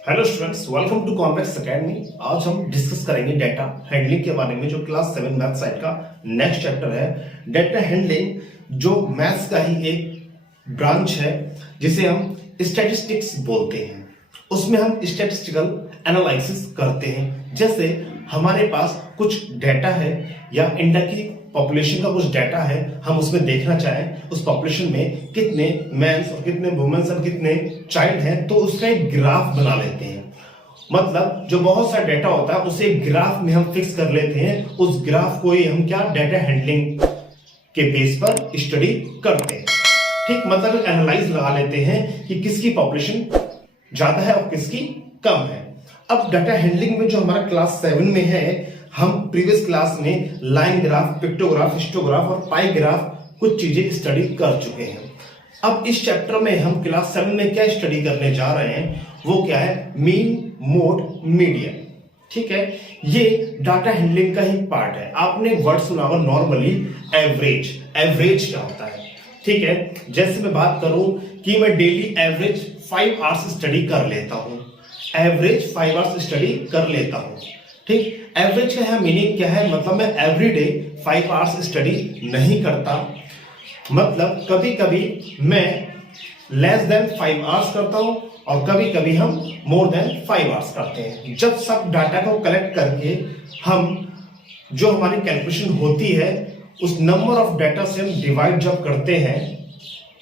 Hello students, welcome to Convex academy. आज हम discuss करेंगे डेटा हैंडलिंग के बारे में, जो क्लास 7 मैथ साइड का नेक्स्ट चैप्टर है। डेटा हैंडलिंग जो मैथ्स का ही एक ब्रांच है जिसे हम स्टैटिस्टिक्स बोलते हैं। उसमें हम स्टैटिस्टिकल एनालिसिस करते हैं। जैसे हमारे पास कुछ डेटा है या इंडिया की पॉपुलेशन का कुछ डाटा है, हम उसमें देखना चाहें उस पॉपुलेशन में कितने मेंस और कितने वुमेन्स और कितने चाइल्ड हैं, तो उसका एक ग्राफ बना लेते हैं। मतलब जो बहुत सारा डाटा होता है उसे एक ग्राफ में हम फिक्स कर लेते हैं। उस ग्राफ को ही हम क्या डाटा हैंडलिंग के बेस पर स्टडी करते हैं। ठीक, मतलब एनालाइज लगा लेते हैं कि किसकी पॉपुलेशन ज्यादा है और किसकी कम है। अब डाटा हैंडलिंग में जो हमारा क्लास 7 में है, हम प्रीवियस क्लास में लाइन ग्राफ, पिक्टोग्राफ, हिस्टोग्राफ और पाई ग्राफ कुछ चीजें स्टडी कर चुके हैं। अब इस चैप्टर में हम क्लास 7 में क्या स्टडी करने जा रहे हैं, वो क्या है, मीन, मोड, मीडियन। ठीक है, ये डाटा हैंडलिंग का ही पार्ट है। आपने वर्ड सुना होगा नॉर्मली, एवरेज। एवरेज क्या होता है? ठीक है, जैसे मैं बात करूं कि मैं डेली एवरेज 5 आवर्स स्टडी कर लेता हूं। एवरेज 5 आवर्स स्टडी कर लेता हूं। ठीक, एवरेज का मीनिंग क्या है? मतलब मैं एवरीडे 5 आवर्स स्टडी नहीं करता। मतलब कभी कभी मैं लेस देन 5 आवर्स करता हूं और कभी कभी हम मोर देन 5 आवर्स करते हैं। जब सब डाटा को कलेक्ट करके हम जो हमारी कैलकुलेशन होती है उस नंबर ऑफ डाटा से हम डिवाइड जब करते हैं,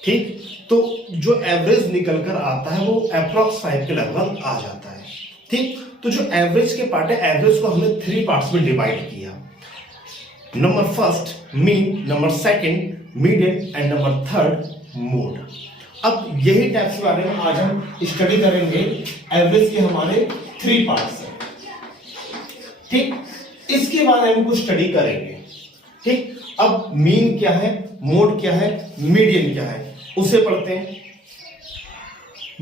ठीक, तो जो एवरेज निकल कर आता है वो अप्रॉक्स 5 के लगभग आ जाता है। ठीक, तो जो एवरेज के पार्ट है, एवरेज को हमने 3 पार्ट्स में डिवाइड किया। Number first mean, number second median and number third mode. अब यही टाइप्स के बारे में आज हम स्टडी करेंगे। एवरेज के हमारे 3 पार्ट्स हैं। ठीक, इसके बारे में कुछ स्टडी करेंगे। ठीक, अब मीन क्या है, मोड क्या है, मीडियन क्या है, उसे पढ़ते हैं।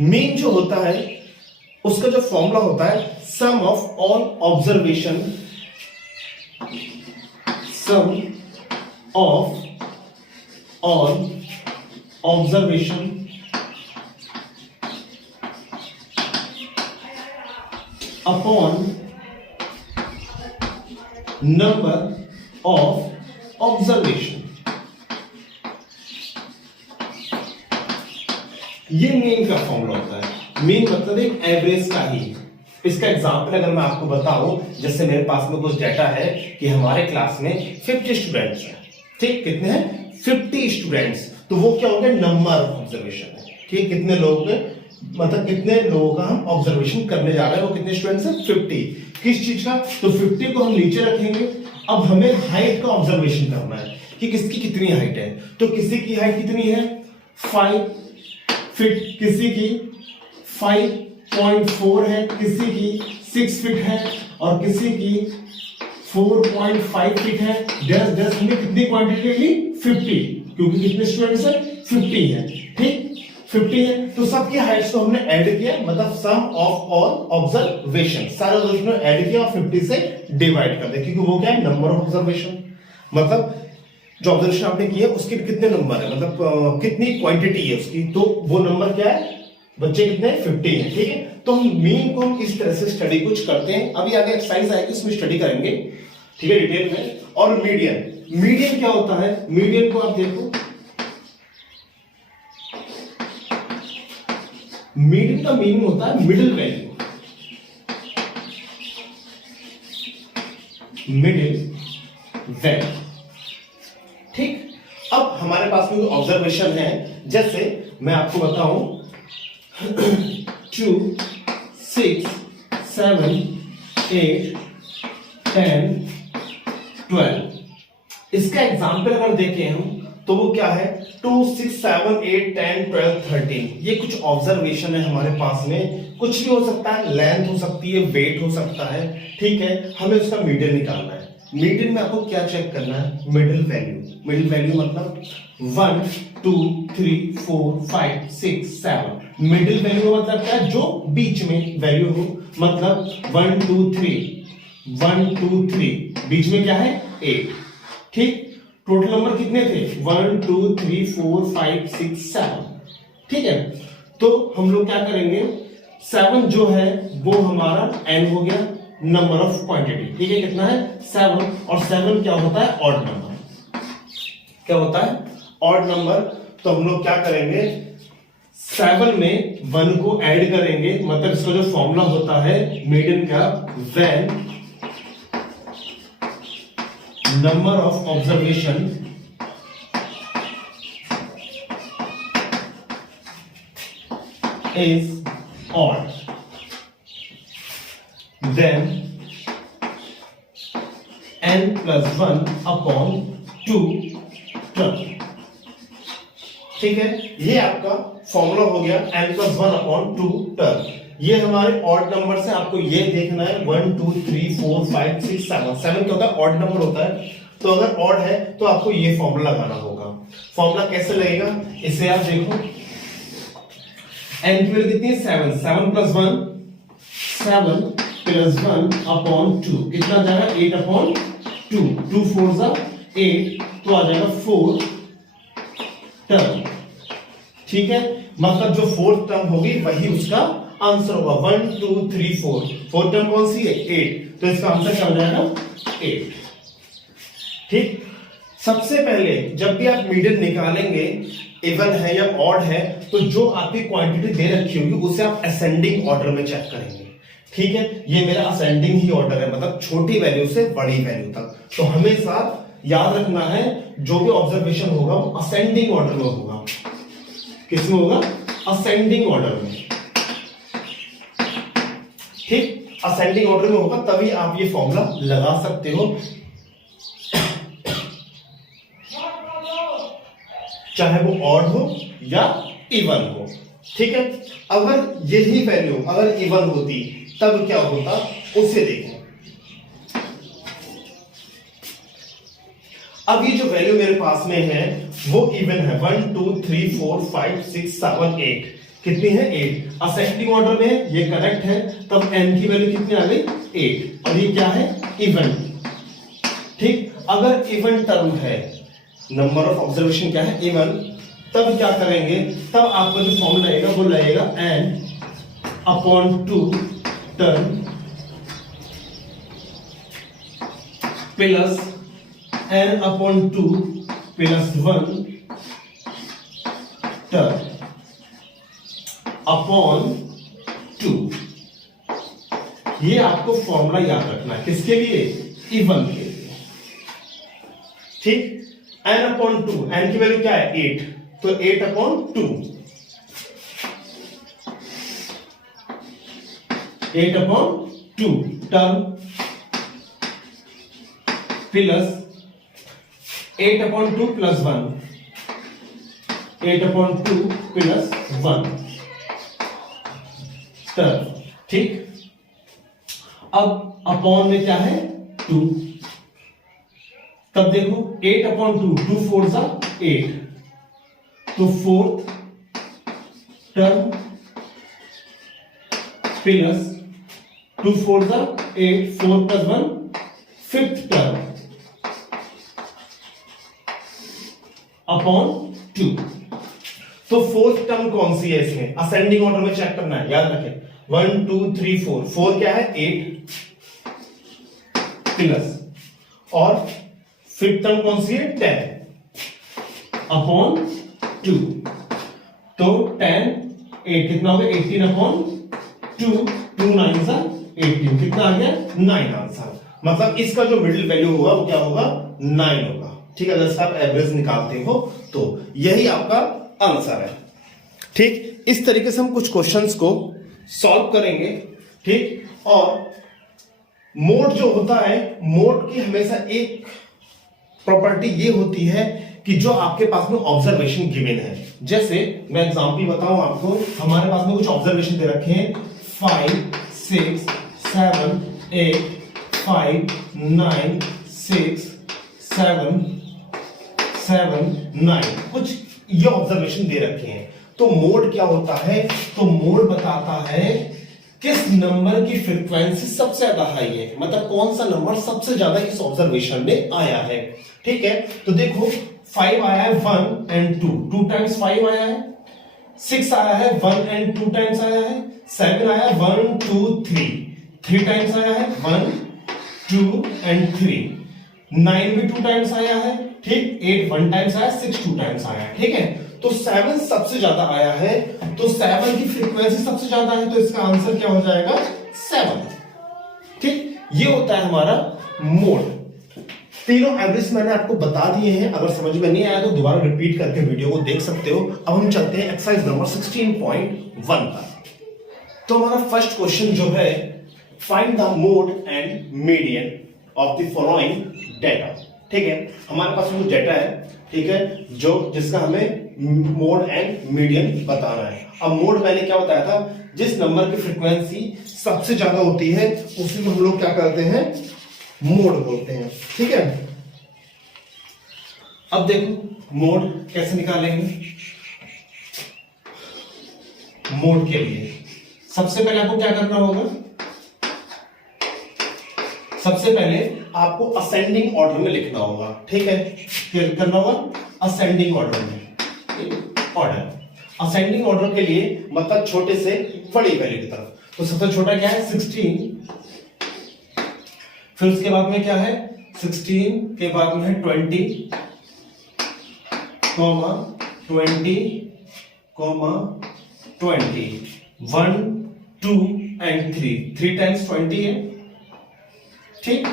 मीन जो होता है उसका जो फॉर्मूला होता है, sum of all observation, sum of all observation upon number of observation. ये मीन का फॉर्मूला होता है। मीन मतलब एक एवरेज का ही। इसका एग्जांपल अगर मैं आपको बताऊं, जैसे मेरे पास में कुछ डाटा है कि हमारे क्लास में 50 स्टूडेंट्स हैं। ठीक, कितने हैं? 50 स्टूडेंट्स। तो वो क्या हो गया? नंबर ऑफ ऑब्जर्वेशन है। ठीक, कितने लोग, मतलब कितने लोगों का हम ऑब्जर्वेशन करने जा रहे हैं, वो कितने स्टूडेंट्स हैं? 50। किस चीज का? तो 50 को हम नीचे रखेंगे। अब हमें हाइट का ऑब्जर्वेशन करना है कि किसकी कितनी हाइट है। तो किसी की हाइट कितनी है? 5 फीट, किसी की 5.4 है, किसी की 6 फीट है और किसी की 4.5 फीट है। दस हमने कितनी क्वांटिटी ली? 50, क्योंकि कितने स्टूडेंट्स हैं? 50 है। ठीक, 50 है, तो सबकी हाइट्स को हमने ऐड किया, मतलब सम ऑफ ऑल ऑब्जर्वेशन, सारे ऑब्जर्वेशन ऐड किया और 50 से डिवाइड कर दिया, क्योंकि वो क्या है? Number of observation. मतलब जो ऑब्जर्वेशन आपने किया उसके कितने नंबर है, मतलब कितनी क्वांटिटी है उसकी, तो वो नंबर क्या है? बच्चे कितने? 50 है। ठीक है, तो हम मीन को हम इस तरह से स्टडी कुछ करते हैं। अभी आगे एक्सरसाइज आएगी, उसमें स्टडी करेंगे, ठीक है, डिटेल में। और मीडियन, मीडियन क्या होता है? मीडियन को आप देखो, मीडियन का मीनिंग होता है मिडिल वैल्यू। Middle value. ठीक, अब हमारे पास में ऑब्जर्वेशन है, जैसे मैं आपको बताऊं 2, 6, 7, 8, 10, 12। इसका एग्जाम्पल अगर देखें हम तो वो क्या है? 2, 6, 7, 8, 10, 12, 13। ये कुछ ऑब्जर्वेशन है हमारे पास में। कुछ भी हो सकता है, लेंथ हो सकती है, वेट हो सकता है। ठीक है, हमें उसका मीडियन निकालना है। मीडियन में आपको क्या चेक करना है? Middle value. मिडिल वैल्यू मतलब 1, 2, 3, 4, 5, 6, 7। मिडिल वैल्यू मतलब क्या है? जो बीच में वैल्यू हो, मतलब 1, 2, 3, 1, 2, 3, बीच में क्या है? 8। ठीक, टोटल नंबर कितने थे? 1, 2, 3, 4, 5, 6, 7। ठीक है, तो हम लोग क्या करेंगे? 7 जो है वो हमारा n हो गया, नंबर ऑफ क्वांटिटी, ठीक है, कितना है 7, और 7 क्या होता है ऑड नंबर, क्या होता है ऑड नंबर। तो हम लोग क्या करेंगे, 7 में 1 को ऐड करेंगे, मतलब इसका जो फॉर्मूला होता है मीडियन का, when number of observation is odd, then n plus 1 upon 2 term, ठीक है, ये आपका फॉर्मूला हो गया n plus 1 upon 2 टर्म। ये हमारे ऑड नंबर से आपको ये देखना है 1 2 3 4 5 6 7, 7 क्या होता है ऑड नंबर होता है, तो अगर ऑड है तो आपको ये फॉर्मूला लगाना होगा। फॉर्मूला कैसे लगेगा, इसे आप देखो, n की वैल्यू कितनी है 7, 7 plus 1 7 plus 1 upon 2, कितना जाएगा 8 upon 2, 2 4 जा 8, तो आ जाएगा 4 टर्म, ठीक है, मतलब जो 4th टर्म होगी वही उसका आंसर होगा। 1 2 3 4, 4 टर्म कौन सी है 8, तो इसका आंसर क्या हो जाएगा 8, ठीक। सबसे पहले जब भी आप मीडियन निकालेंगे, इवन है या ऑड है, तो जो आपकी क्वांटिटी दे रखी होगी उसे आप असेंडिंग ऑर्डर में चेक करेंगे, ठीक है। ये मेरा असेंडिंग ही ऑर्डर है, मतलब छोटी वैल्यू से बड़ी वैल्यू तक। तो हमेशा याद रखना है जो भी ऑब्जर्वेशन होगा वो असेंडिंग ऑर्डर में होगा। किसमें होगा, असेंडिंग ऑर्डर में, ठीक, असेंडिंग ऑर्डर में होगा, तभी आप ये फॉर्मूला लगा सकते हो, चाहे वो ऑड हो या इवन हो, ठीक है। अगर यही वैल्यू अगर इवन होती तब क्या होता, उसे देखो। अब ये जो वैल्यू मेरे पास में है वो इवन है, 1 2 3 4 5 6 7 8, कितनी है 8, असेंडिंग ऑर्डर में ये करेक्ट है, तब n की वैल्यू कितनी आ गई 8, और ये क्या है इवन, ठीक। अगर इवन टर्म है, नंबर ऑफ ऑब्जर्वेशन क्या है इवन, तब क्या करेंगे, तब आपका जो फॉर्मूला लगेगा वो लगेगा n upon 2 term plus n upon 2 plus 1 term upon 2। ये आपको फॉर्मूला याद रखना है, किसके लिए, इवन के लिए, ठीक। n अपॉन 2, n की वैल्यू क्या है 8, तो 8 upon 2, 8 upon 2 term plus 8 upon 2 plus 1, 8 upon 2 plus 1 term, ठीक। अब अपॉन में क्या है 2, तब देखो 8 अपॉन 2, 2 4 जा 8, तो 4th टर्म प्लस 2 4 जा 8, 4 प्लस 1 5th टर्म अपॉन 2। तो 4th टर्म कौन सी है इसमें, असेंडिंग ऑर्डर में चेक करना है, याद रखें 1 2 3 4, 4 क्या है 8 प्लस, और 5th टर्म कौन सी है 10 अपॉन 2, तो 10 8 कितना हो गया 18 अपॉन 2, 2 9 जा 18, कितना आ गया 9 आंसर। मतलब इसका जो मिडिल वैल्यू होगा वो क्या होगा 9 होगा, ठीक है। अगर आप एवरेज निकालते हो तो यही आपका आंसर है, ठीक। इस तरीके से हम कुछ क्वेश्चंस को सॉल्व करेंगे, ठीक। और मोड जो होता है, मोड की हमेशा एक प्रॉपर्टी ये होती है कि जो आपके पास में ऑब्जर्वेशन गिवन है, जैसे मैं एग्जांपल बताऊं आपको, हमारे पास में कुछ ऑब्जर्वेशन दे रखे हैं 5 6 7 8 5 9 6 7 7 9, कुछ ये ऑब्जर्वेशन दे रखे हैं। तो मोड क्या होता है, तो मोड बताता है किस नंबर की फ्रीक्वेंसी सबसे ज्यादा हाई है, मतलब कौन सा नंबर सबसे ज्यादा इस ऑब्जर्वेशन में आया है, ठीक है। तो देखो 5 आया है 1 एंड 2, 2 टाइम्स 5 आया है, 6 आया है 1 एंड 2 टाइम्स आया है, 7 आया 1 2 3 टाइम्स आया है 1 2 एंड 3, 9 भी 2 टाइम्स आया है, ठीक, 8 1 टाइम्स आया, 6 2 टाइम्स आया है, ठीक है। तो 7 सबसे ज्यादा आया है, तो 7 की फ्रीक्वेंसी सबसे ज्यादा है, तो इसका आंसर क्या हो जाएगा 7, ठीक। ये होता है हमारा मोड। तीनों एवरेज मैंने आपको बता दिए हैं, अगर समझ में नहीं आया तो दोबारा रिपीट करके वीडियो को देख सकते हो। अब हम चलते हैं एक्सरसाइज नंबर 16.1 पर। तो हमारा फर्स्ट क्वेश्चन जो है, find the mode and median of the following data, ठीक है। हमारे पास वो डेटा है, ठीक है, जो जिसका हमें मोड एंड मीडियन बताना है। अब मोड मैंने क्या बताया था, जिस नंबर की फ्रीक्वेंसी सबसे ज्यादा होती है उसी को हम लोग क्या करते हैं, मोड बोलते हैं, ठीक है। अब देखो मोड कैसे निकालेंगे। मोड के लिए सबसे पहले आपको क्या करना होगा, सबसे पहले आपको असेंडिंग ऑर्डर में लिखना होगा, ठीक है। फिर करना होगा असेंडिंग ऑर्डर में, ऑर्डर असेंडिंग ऑर्डर के लिए मतलब छोटे से बड़ी वैल्यू की तरफ। तो सबसे छोटा क्या है 16, फिर उसके बाद में क्या है 16 के बाद में है 20, 1 2 एंड 3 टाइम्स 20 है, ठीक।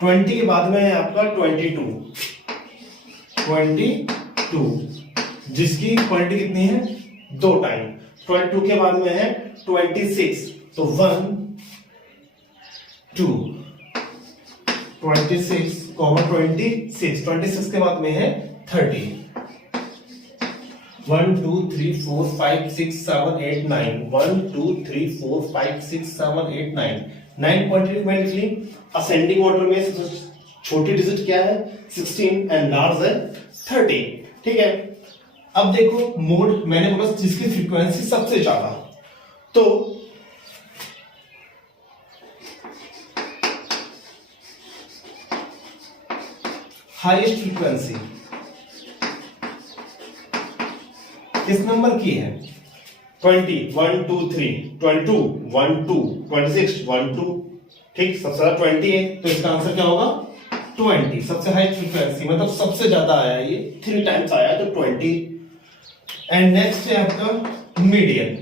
20 के बाद में है आपका 22, जिसकी क्वांटिटी कितनी है 2 टाइम। 22 के बाद में है 26, तो 1 2 26, 26 के बाद में है 30, 1 2 3 4 5 6 7 8 9, 1 2 3 4 5 6 7 8 9, 9 क्वांटिटी में लिख ली। असेंडिंग ऑर्डर में सबसे छोटी डिजिट क्या है 16 एंड लार्ज है 30, ठीक है। अब देखो मोड मैंने बोला जिसकी फ्रीक्वेंसी सबसे ज्यादा, तो हाईएस्ट फ्रीक्वेंसी किस नंबर की है 20 1 2 3 22 1 2 26 1 2, ठीक। सबसे ज्यादा 20 है, तो इसका आंसर क्या होगा 20, सबसे हाई फ्रीक्वेंसी मतलब सबसे ज्यादा आया है, ये 3 टाइम्स आया तो 20। एंड नेक्स्ट है आपका मीडियन।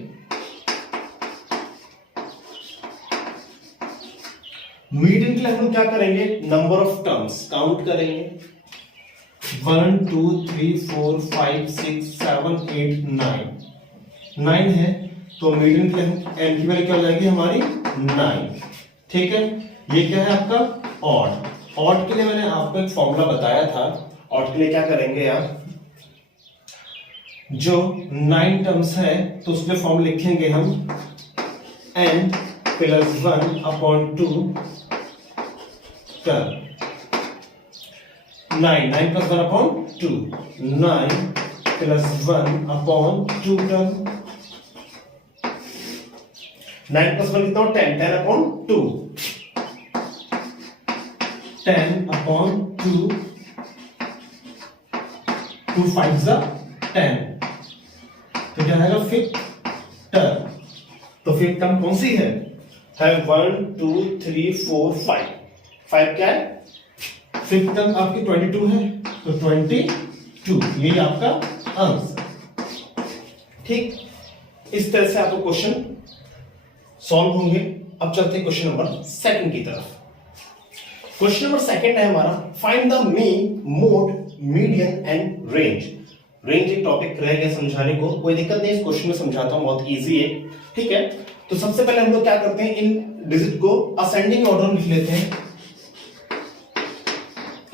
मीडियन के लिए हम लोग क्या करेंगे, नंबर ऑफ टर्म्स काउंट करेंगे, 1 2 3 4 5 6 7 8 9 है, तो मीडियन के लिए एन की वैल्यू क्या हो जाएगी हमारी 9, ठीक है। ये क्या है आपका ऑड। ऑड के लिए मैंने आपको एक फॉर्मूला बताया था। ऑड के लिए क्या करेंगे आप, जो 9 टर्म्स है तो उसमें फॉर्म लिखेंगे हम n plus 1 upon 2 term, 9 plus 1 upon 2, 9 plus 1 upon 2 term, 9 plus 1 कितना 10 अपॉन 2, 10 अपॉन 2, 2 5 10, तो क्या आएगा फिफ्थ टर्म। तो फिफ्थ टर्म कौन सी है 1 2 3 4 5 क्या है फिफ्थ टर्म आपकी 22 है, तो 22 यही आपका आंसर, ठीक। इस तरह से आपको क्वेश्चन सॉल्व होंगे। अब चलते हैं क्वेश्चन नंबर सेकंड की तरफ। क्वेश्चन नंबर सेकंड है हमारा, find the mean mode median and range. Range एक टॉपिक रहेगा समझाने को, कोई दिक्कत नहीं, इस क्वेश्चन में समझाता हूं, बहुत इजी है, ठीक है। तो सबसे पहले हम लोग क्या करते हैं, इन डिजिट को असेंडिंग ऑर्डर में लिख लेते हैं,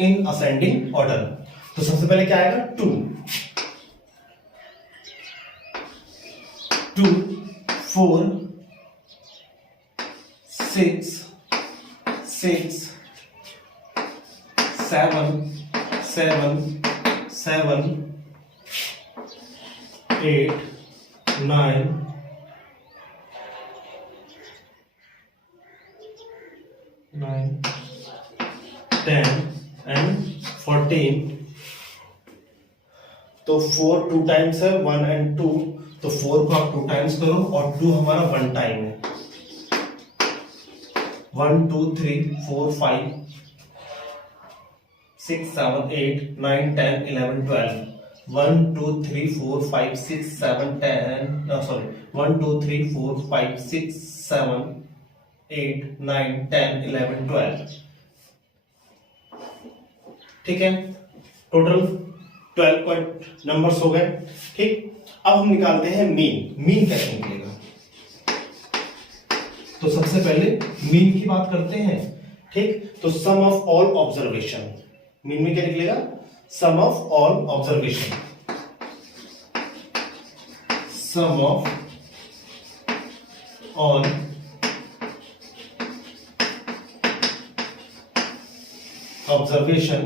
इन असेंडिंग ऑर्डर। तो सबसे पहले क्या आएगा 2 4 6 6 7 8 9 10 एंड 14। तो 4 2 टाइम्स है 1 एंड 2, तो तो 4 को आप 2 टाइम्स करो और 2 हमारा 1 टाइम है। 1 2 3 4 5 6 7 8 9 10 11 12 1 2 3 4 5 6 7 10 सॉरी 1 2 3 4 5 6 7 8 9 10 11 12। ठीक है, टोटल 12 पॉइंट नंबर्स हो गए। ठीक, अब हम निकालते हैं मीन। मीन कैसे निकलेगा? तो सबसे पहले मीन की बात करते हैं। ठीक, तो sum of all observation, mean में क्या निकलेगा? Sum of all observation, sum of all observation,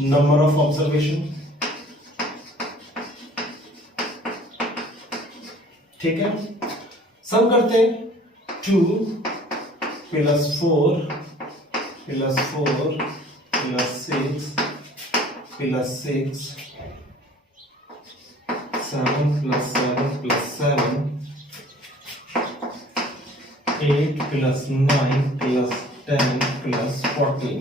number of observation. ठीक है, सम करते हैं 2 plus 4 plus 4 plus 6 plus 6 7 plus 7 plus 7 8 plus 9 plus 10 plus 14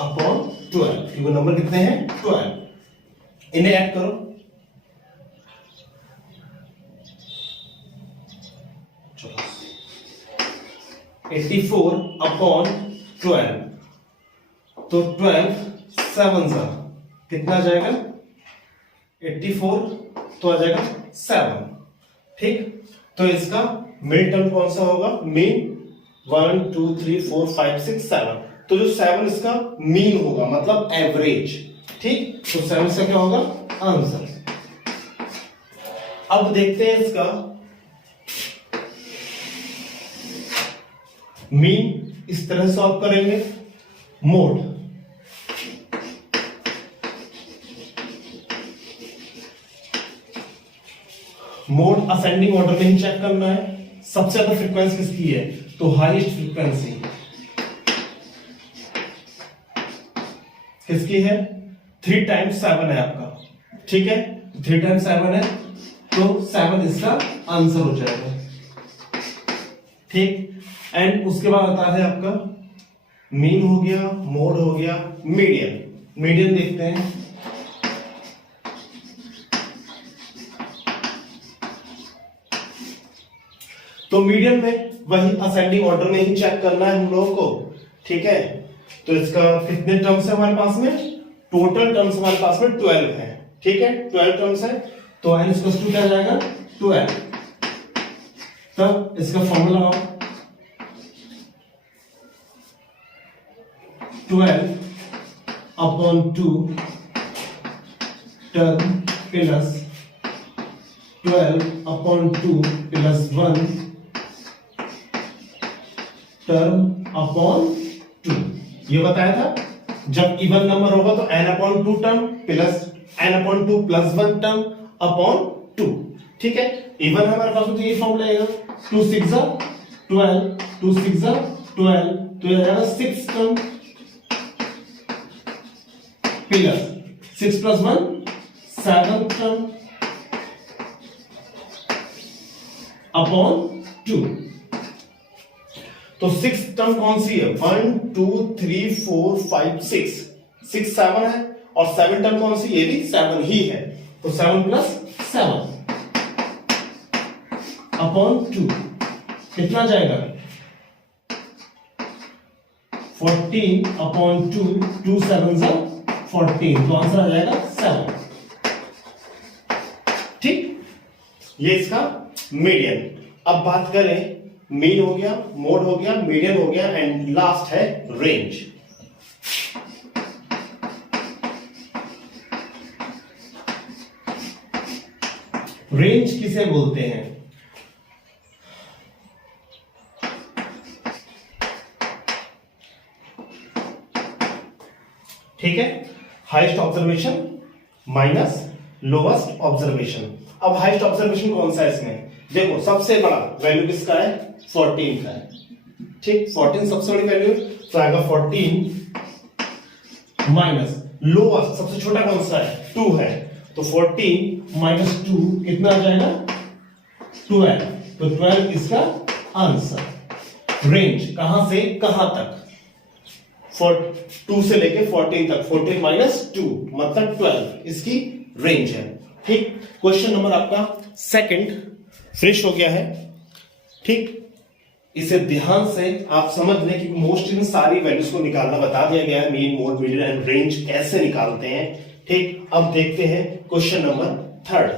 upon 12, क्योंकि नंबर कितने हैं? 12। इन्हें ऐड करो, चलो 84 अपॉन 12, तो 12 7 जा कितना आ जाएगा? 84 तो आ जाएगा 7। ठीक, तो इसका मिड टर्म कौन सा होगा? मीन 1 2 3 4 5 6 7, तो जो 7 इसका मीन होगा, मतलब एवरेज। ठीक, तो 7 से क्या होगा? आंसर। अब देखते हैं इसका मीन, इस तरह सॉल्व करेंगे। मोड, मोड असेंडिंग ऑर्डर में ही चेक करना है। सबसे ज्यादा फ्रीक्वेंसी किसकी है? तो हाईएस्ट फ्रीक्वेंसी किसकी है? 3 टाइम्स 7 है आपका। ठीक है, 3 टाइम्स 7 है, तो 7 इसका आंसर हो जाएगा। ठीक, एंड उसके बाद आता है आपका मीन हो गया, मोड हो गया, मीडियन। मीडियन देखते हैं। तो मीडियन में वही असेंडिंग ऑर्डर में ही चेक करना है हम लोगों को। ठीक है, तो इसका कितने टर्म्स है हमारे पास में? टोटल टर्म्स हमारे पास में 12 है। ठीक है, 12 टर्म्स है, तो n इक्वल टू क्या जाएगा? 12। तब इसका फॉर्मूला लगाओ, 12 upon 2 term plus 12 upon 2 plus 1 term upon 2। ये बताया था, जब इवन नंबर होगा तो n upon 2 term plus n upon 2 plus 1 term upon 2। ठीक है, इवन हमारे पास तो ये फॉर्मूला आएगा 2 6 12 2 6 12, तो ये आएगा 6 term plus 6 plus 1 7 term upon 2। तो 6 टर्म कौन सी है? 1 2 3 4 5 6 6 7 है, और 7 टर्म कौन सी? ये भी 7 ही है, तो 7 प्लस 7 अपॉन 2 कितना जाएगा? 14 अपॉन 2, 2 7 जा 14, तो आंसर आ जाएगा 7। ठीक, ये इसका मीडियन। अब बात करें, मीन हो गया, मोड हो गया, मीडियन हो गया, एंड लास्ट है रेंज। रेंज किसे बोलते हैं? ठीक है, highest observation minus lowest observation. अब हाईएस्ट ऑब्जर्वेशन कौन सा है इसमें? देखो, सबसे बड़ा वैल्यू किसका है? 14 का है। ठीक, 14 सबसे बड़ी वैल्यू तो आएगा 14 माइनस लोअर सबसे छोटा कौन सा है 2 है, तो 14 माइनस 2 कितना आ जाएगा 12, तो 12 इसका आंसर। रेंज कहां से कहां तक 2 से लेके 14 तक, 14 माइनस 2 मतलब 12 इसकी रेंज है। ठीक, क्वेश्चन नंबर आपका सेकंड फिनिश हो गया है। ठीक, इसे ध्यान से आप समझ लें कि मोस्ट इन सारी वैल्यूज को निकालना बता दिया गया है, mean mode median and range कैसे निकालते हैं। ठीक, अब देखते हैं क्वेश्चन नंबर थर्ड।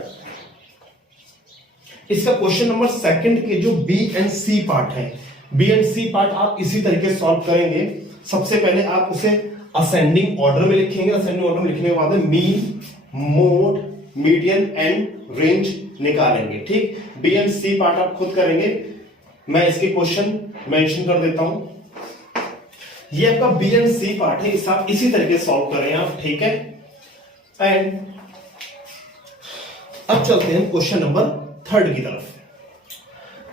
इसका क्वेश्चन नंबर सेकंड के जो बी एंड सी पार्ट है, बी एंड सी पार्ट आप इसी तरीके से सॉल्व करेंगे। सबसे पहले आप उसे असेंडिंग ऑर्डर में लिखेंगे, असेंडिंग ऑर्डर में लिखने के बाद mean mode median and range निकालेंगे। ठीक, बी एंड सी पार्ट आप खुद करेंगे, मैं इसके क्वेश्चन मेंशन कर देता हूं। ये आपका बी एंड सी पार्ट है, इसे आप इसी तरीके से सॉल्व करें आप। ठीक है, एंड अब चलते हैं क्वेश्चन नंबर थर्ड की तरफ।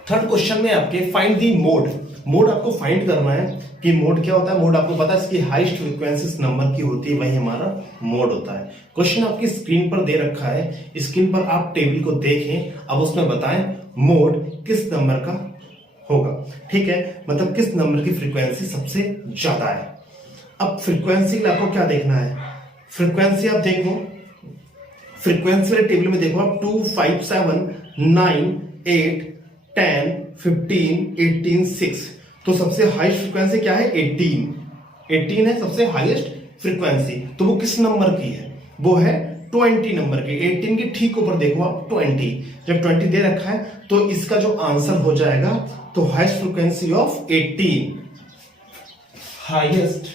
थर्ड क्वेश्चन में आपके फाइंड दी मोड, मोड आपको फाइंड करना है कि मोड क्या होता है। मोड आपको पता है इसकी हाईएस्ट फ्रीक्वेंसी इस नंबर की होती है, वही हमारा मोड होता है। क्वेश्चन आपकी स्क्रीन पर दे रखा है, स्क्रीन पर आप टेबल को देखें, अब उसमें बताएं मोड किस नंबर का होगा। ठीक है, मतलब किस नंबर की फ्रीक्वेंसी सबसे ज्यादा है। अब फ्रीक्वेंसी आपको क्या देखना है, फ्रीक्वेंसी आप देखो, फ्रीक्वेंसी वाले टेबल में देखो आप 2, 5, 7, 9, 8, 10, 15, 18, 6, तो सबसे हाईएस्ट फ्रीक्वेंसी क्या है 18 है सबसे हाईएस्ट फ्रीक्वेंसी। तो वो किस नंबर की है, वो है 20 नंबर की। 18 के ठीक ऊपर देखो आप 20, जब 20 दे रखा है तो इसका जो आंसर हो जाएगा तो highest frequency of 18, highest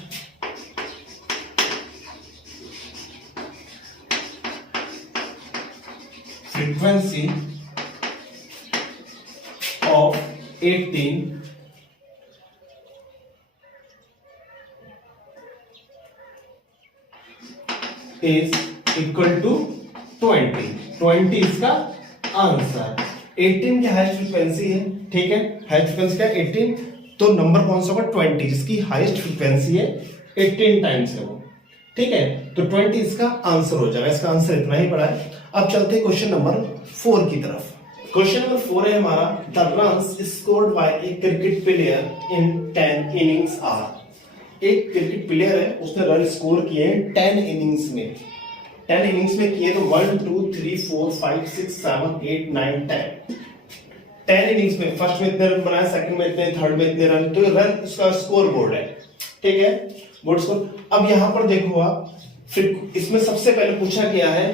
frequency of 18 is equal to 20, 20 इसका आंसर। 18 की हाईएस्ट फ्रीक्वेंसी है, ठीक है, हाईएस्ट फ्रीक्वेंसी क्या है 18, तो नंबर कौन सा होगा 20, जिसकी हाईएस्ट फ्रीक्वेंसी है 18 टाइम्स है वो। ठीक है, तो 20 इसका आंसर हो जाएगा, इसका आंसर इतना ही पड़ा है। अब चलते हैं क्वेश्चन नंबर 4 की तरफ। क्वेश्चन नंबर 4 है हमारा, the runs scored by a cricket player in 10 innings are. एक क्रिकेट प्लेयर है, उसने रन स्कोर किए 10 इनिंग्स में, 10 इनिंग्स में किए तो 1, 2, 3, 4, 5, 6, 7, 8, 9, 10 इनिंग्स में, फर्स्ट में इतने रन बनाए, सेकंड में इतने, थर्ड में इतने रन, तो रन उसका स्कोर बोर्ड है। ठीक है, बोर्ड स्कोर। अब यहां पर देखो आप, फिर इसमें सबसे पहले पूछा गया है,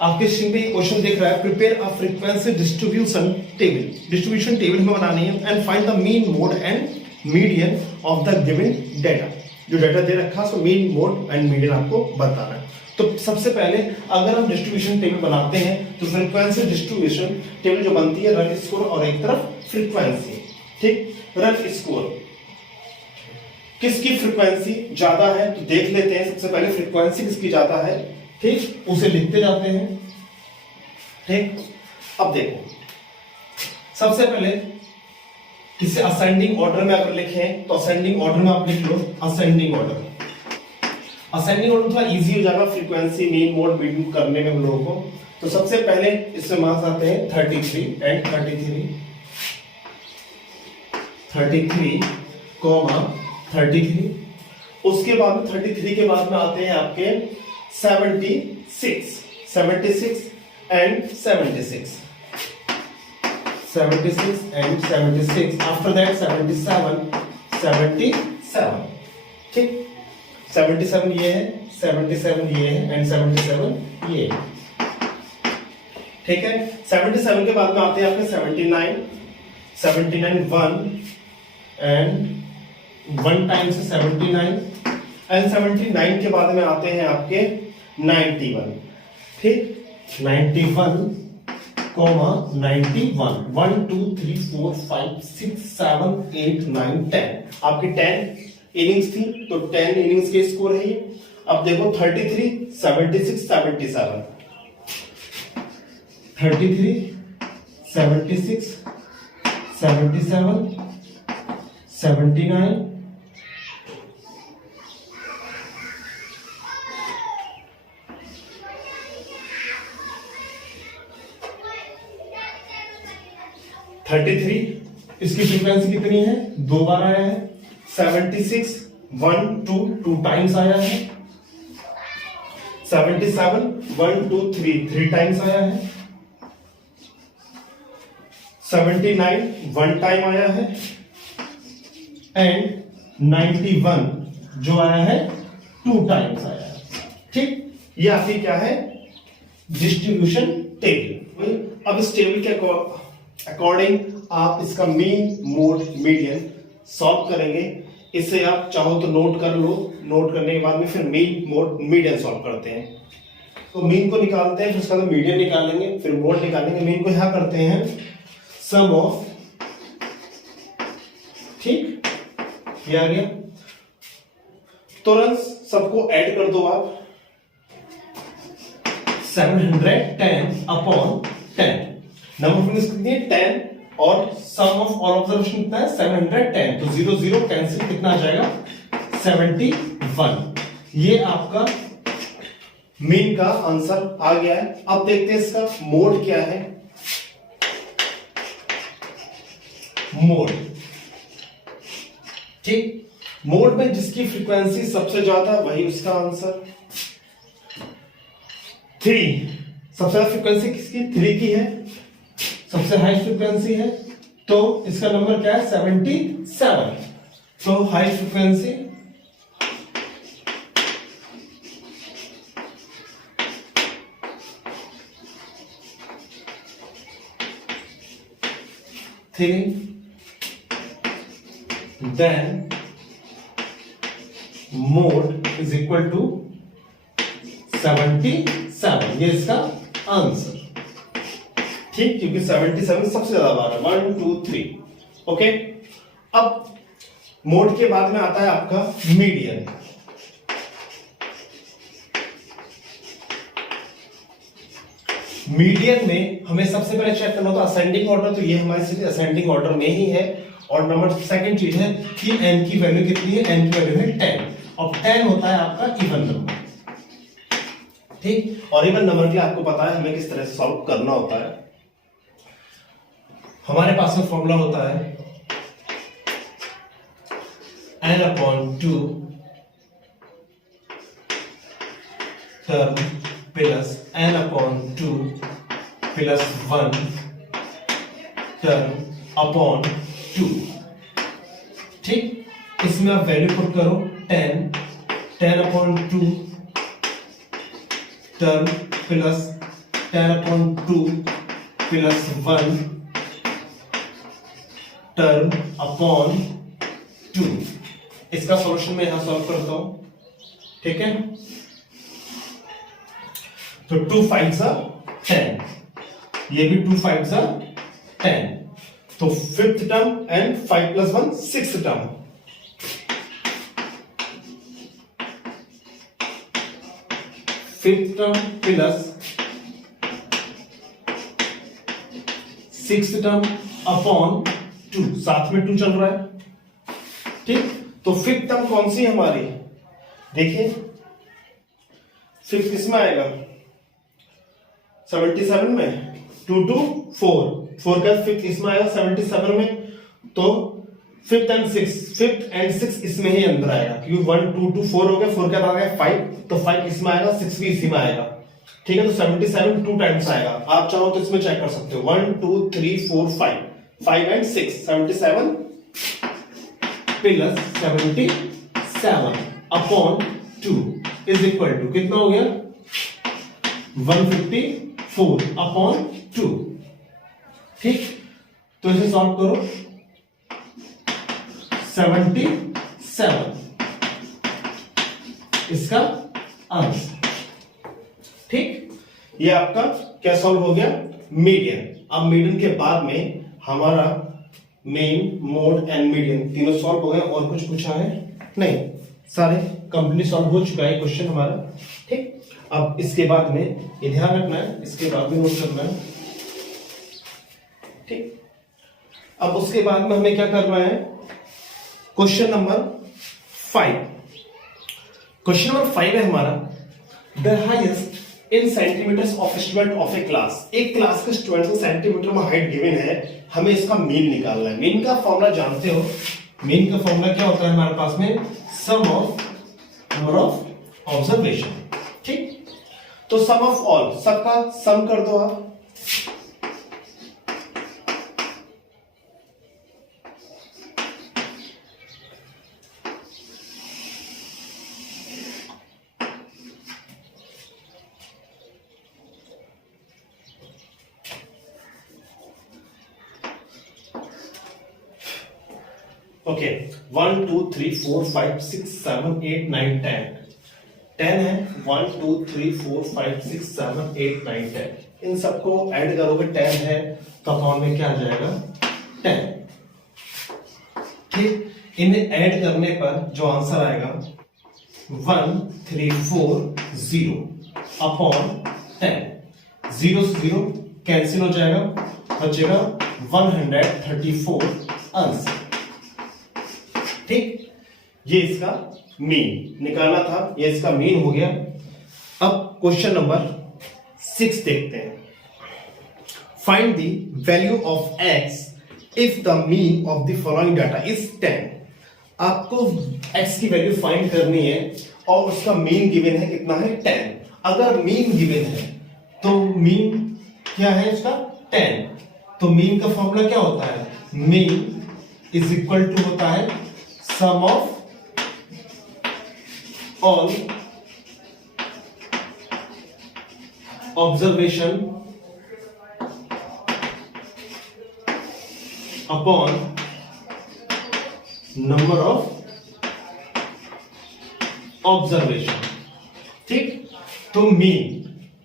आपके स्क्रीन पे क्वेश्चन दिख रहा है, prepare a frequency distribution table, distribution table हमें बनानी है, and find the mean mode and median of the given data. जो डेटा दे रखा है उसको मीन मोड एंड मीडियन आपको बताना है। तो सबसे पहले अगर हम डिस्ट्रीब्यूशन टेबल बनाते हैं तो फ्रीक्वेंसी डिस्ट्रीब्यूशन टेबल जो बनती है, रन स्कोर और एक तरफ फ्रीक्वेंसी। ठीक, रन स्कोर किसकी फ्रीक्वेंसी ज्यादा है तो देख लेते हैं। सबसे पहले फ्रीक्वेंसी किसकी ज्यादा है, ठीक, उसे लिखते जाते हैं। ठीक, अब देखो सबसे पहले किसी असेंडिंग ऑर्डर में अगर लिखें तो असेंडिंग ऑर्डर में आप लिख लो असेंडिंग ऑर्डर। असेंडिंग ऑर्डर थोड़ा इजी हो जाएगा फ्रीक्वेंसी मीन मोड मीडियन करने में हम लोगों को। तो सबसे पहले इसमें मार्क्स आते हैं 33 एंड 33, उसके बाद में 33 के बाद में आते हैं आपके 76 एंड 76 एंड 76, आफ्टर दैट 77। ठीक, 77 ये है, 77 ये है एंड 77 ये है। ठीक है, 77 के बाद में आते हैं आपके 79 1 एंड 1 टाइम्स 79 एंड 79 के बाद में आते हैं आपके 91। ठीक, 91 91, 1 2 3 4 5 6 7 8 9 10, आपकी 10 इनिंग्स थी तो 10 इनिंग्स के स्कोर है ये। अब देखो 33 76 77, 33 76 77 79 33, इसकी फ्रीक्वेंसी कितनी है, 2 बार आया है। 76 1 2 2 टाइम्स आया है। 77 1 2 3 टाइम्स आया है। 79 1 टाइम आया है। एंड 91 जो आया है 2 टाइम्स आया है। ठीक, ये आपकी क्या है, डिस्ट्रीब्यूशन टेबल। अब इस टेबल के अकॉर्डिंग आप इसका मीन मोड मीडियन सॉल्व करेंगे। इसे आप चाहो तो नोट कर लो, नोट करने के बाद में फिर मीन मोड मीडियन सॉल्व करते हैं। तो मीन को निकालते हैं, फिर उसका मीडियन निकालेंगे, फिर मोड निकालेंगे। मीन को यहां करते हैं सम ऑफ, ठीक, ये आ गया। तुरंत सबको ऐड कर दो आप। 710 अपॉन 10, नंबर ऑफ कितनी है 10, और सम ऑफ ऑल ऑब्जर्वेशन कितना है 710, तो 0 0 कैंसिल, कितना आ जाएगा 71। ये आपका मीन का आंसर आ गया है। अब देखते हैं इसका मोड क्या है। मोड, ठीक, मोड में जिसकी फ्रीक्वेंसी सबसे ज्यादा वही उसका आंसर। 3, सबसे ज्यादा फ्रीक्वेंसी किसकी, 3 की है, सबसे हाई फ्रीक्वेंसी है, तो इसका नंबर क्या है 77। तो high frequency then mode is equal to 77, ये इसका आंसर। ठीक, क्योंकि 77 सबसे ज्यादा बार है, 1 2 3। ओके, अब मोड के बाद में आता है आपका मीडियन। मीडियन में हमें सबसे पहले चेक करना होता है असेंडिंग ऑर्डर, तो ये हमारी स्थिति असेंडिंग ऑर्डर में ही है। और नंबर सेकंड चीज है कि n की वैल्यू कितनी है, n की वैल्यू है 10, और 10 होता है आपका इवन नंबर। ठीक, और इवन नंबर के लिए आपको पता है हमें किस तरह से सॉल्व करना होता है। हमारे पास में फॉर्मूला होता है n/2 term plus n/2 plus 1 term upon 2। ठीक, इसमें आप वैल्यू पुट करो 10/2 term plus 10/2 plus 1 term upon 2। इसका सॉल्यूशन मैं यहां सॉल्व करता हूं। ठीक है, तो 2 5 10, ये भी 2 5 10, तो 5th term and 5 + 1 6th term. Fifth term plus 6th term upon 2, साथ में 2 चल रहा है। ठीक, तो 5th टर्म कौन सी है हमारी, देखिए 5th किसमें आएगा 77 में, 2 2 4 का 5th इसमें आएगा 77 में, तो 5th एंड 6 इसमें ही अंदर आएगा, क्योंकि 1 2 2 4 हो गया, 4 के बाद आएगा 5, तो 5 इसमें आएगा, 6 भी इसी में आएगा। ठीक है, तो 77 2 टाइम्स आएगा। आप चाहो तो इसमें चेक कर सकते हो, 1 2 3 4 5 and 6, 77 plus 77 upon 2 is equal to कितना हो गया 154 अपॉन 2। ठीक, तो इसे सॉल्व करो 77 इसका आंसर। ठीक, ये आपका क्या सॉल्व हो गया मीडियन। अब मीडियन के बाद में हमारा मेन मोड एंड मीडियन तीनों सॉल्व हो गए, और कुछ पूछा है नहीं, सारे कंप्लीट सॉल्व हो चुका है क्वेश्चन हमारा। ठीक, अब इसके बाद में ये ध्यान रखना है, इसके बाद में नोट करना है। ठीक, अब उसके बाद में हमें क्या करना है, क्वेश्चन नंबर 5। क्वेश्चन नंबर 5 है हमारा, the highest in centimeters of student of a class. एक क्लास के स्टूडेंट को सेंटीमीटर में हाइट गिवन है, हमें इसका मीन निकालना है। मीन का फॉर्मूला जानते हो, मीन का फॉर्मूला क्या होता है हमारे पास में, सम ऑफ नंबर ऑफ ऑब्जर्वेशन। ठीक, तो सम ऑफ ऑल, सबका सम कर दो आप। ओके, 1 2 3 4 5 6 7 8 9 10 10 है। 1 2 3 4 5 6 7 8 9 10 इन सबको ऐड करोगे 10 है तो अपॉन में क्या आ जाएगा 10। ठीक, इन्हें ऐड करने पर जो आंसर आएगा 1340 अपॉन 10। 0 से 0 कैंसिल हो जाएगा, बचेगा 134 आंसर। ठीक, ये इसका मीन निकालना था, ये इसका मीन हो गया। अब क्वेश्चन नंबर 6 देखते हैं। Find the value of x if the mean of the following data is 10। आपको x की वैल्यू फाइंड करनी है और उसका मीन गिवन है, कितना है 10। अगर मीन गिवन है तो मीन क्या है इसका 10, तो मीन का फॉर्मूला क्या होता है, मीन इज इक्वल टू होता है sum of all observation upon number of observation. ठीक, तो मीन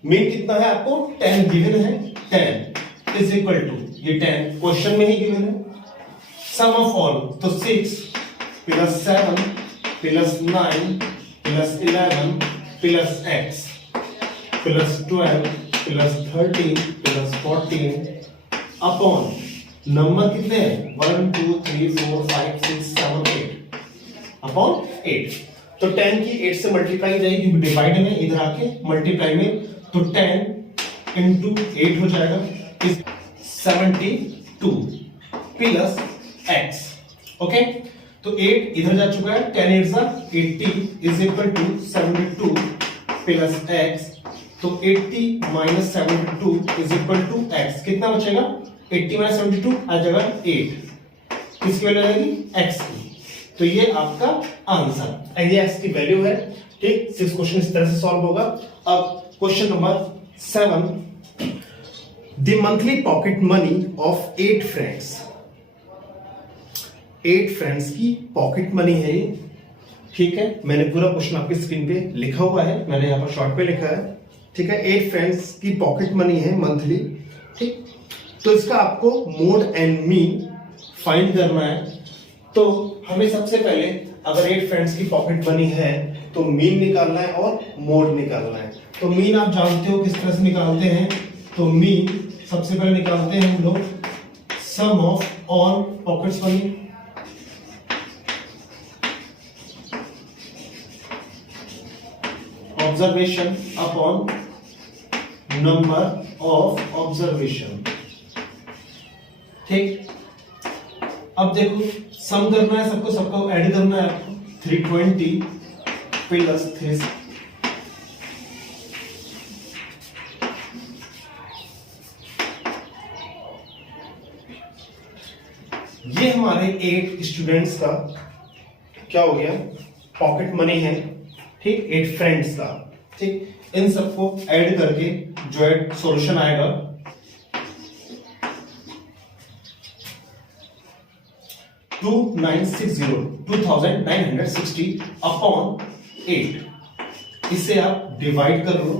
कितना है आपको 10 गिवन है, 10 इज इक्वल टू, ये 10 क्वेश्चन में ही गिवन है, सम ऑफ ऑल तो 6 plus 7 plus 9 plus 11 plus x plus 12 plus 13 plus 14 upon number कितने हैं 1 2 3 4 5 6 7 8 अपॉन 8। तो 10 की 8 से मल्टीप्लाई जाएगी डिवाइड में, इधर आके मल्टीप्लाई में, तो 10 इंटू 8 हो जाएगा 72 प्लस x। ओके, तो 8 इधर जा चुका है, 10 8 जा 80 is equal to 72 plus x। तो 80 minus 72 is equal to x, कितना बचेगा 80 माइनस 72 आ जाएगा 8, किसकी वैल्यू आ जाएगी x की। तो ये आपका आंसर, ये x की वैल्यू है। ठीक, 6 क्वेश्चन इस तरह से सॉल्व होगा। अब question number 7, the monthly pocket money of 8 friends. 8 friends की पॉकेट मनी है ये। ठीक है, मैंने पूरा क्वेश्चन आपकी स्क्रीन पे लिखा हुआ है, मैंने यहाँ पर शॉर्ट पे लिखा है। ठीक है, 8 फ्रेंड्स की पॉकेट मनी है मंथली। ठीक, तो इसका आपको मोड एंड मीन फाइंड करना है। तो हमें सबसे पहले अगर 8 फ्रेंड्स की पॉकेट मनी है तो मीन निकालना है और मोड निकालना है। तो मीन आप जानते हो किस तरह से निकालते हैं, तो मीन सबसे पहले निकालते हैं हम लोग sum of all pockets money observation upon number of observation. ठीक, अब देखो सम करना है, सबको ऐड करना है आपको। 320 प्लस 3, ये हमारे 8 स्टूडेंट्स का क्या हो गया पॉकेट मनी है। ठीक, 8 फ्रेंड्स का। ठीक, इन सबको ऐड करके जो सॉल्यूशन आएगा 2960 अपॉन 8। इसे आप डिवाइड कर लो,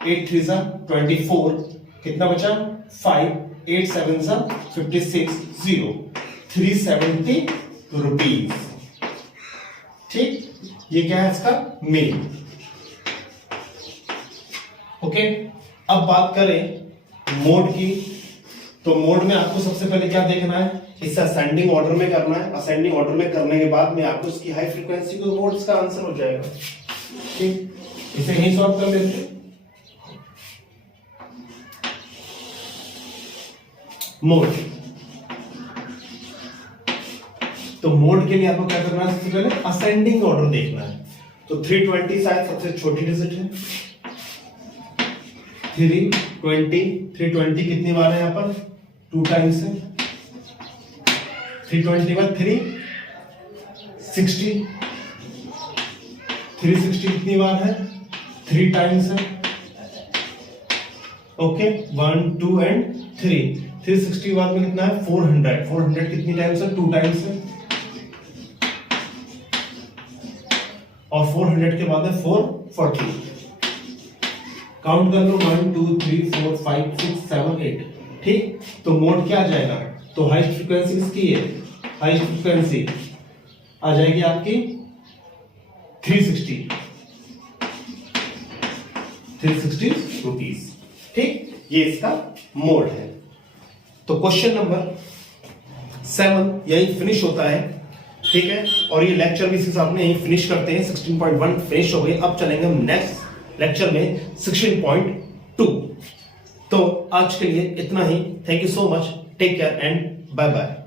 एट 3 जा 24, कितना बचा 5, 8 7 जा 56, 0 370 रुपीज। ठीक, ये क्या है इसका मीन। ओके, अब बात करें मोड की, तो मोड में आपको सबसे पहले क्या देखना है, इसे असेंडिंग ऑर्डर में करना है। असेंडिंग ऑर्डर में करने के बाद में आपको इसकी हाई फ्रीक्वेंसी को मोड्स का आंसर हो जाएगा। ठीक, इसे यही सॉल्व कर लेते हैं। मोड, तो मोड के लिए आपको क्या करना है, सबसे पहले असेंडिंग ऑर्डर देखना है। तो 320 शायद सबसे छोटी डिजिट है। 320 कितनी बार है यहां पर, 2 टाइम्स है। 320 बार 360, 360 कितनी बार है, 3 टाइम्स है। ओके, 1 2 एंड 3, 360 बार में कितना है, 400, 400 कितनी टाइम्स है, 2 टाइम्स है। और 400 के बाद है 440, काउंट कर लो, 1 2 3 4 5 6 7 8। ठीक, तो मोड क्या आ जाएगा, तो हाईएस्ट फ्रीक्वेंसी किसकी है, हाईएस्ट फ्रीक्वेंसी आ जाएगी आपकी 360 रुपीज। ठीक, ये इसका मोड है। तो क्वेश्चन नंबर 7 यही फिनिश होता है। ठीक है, और ये लेक्चर भी इस हिसाब में यही फिनिश करते हैं। 16.1 फिनिश हो गए। अब चलेंगे हम नेक्स्ट लेक्चर में 16.2। तो आज के लिए इतना ही। Thank you so much, take care and bye bye.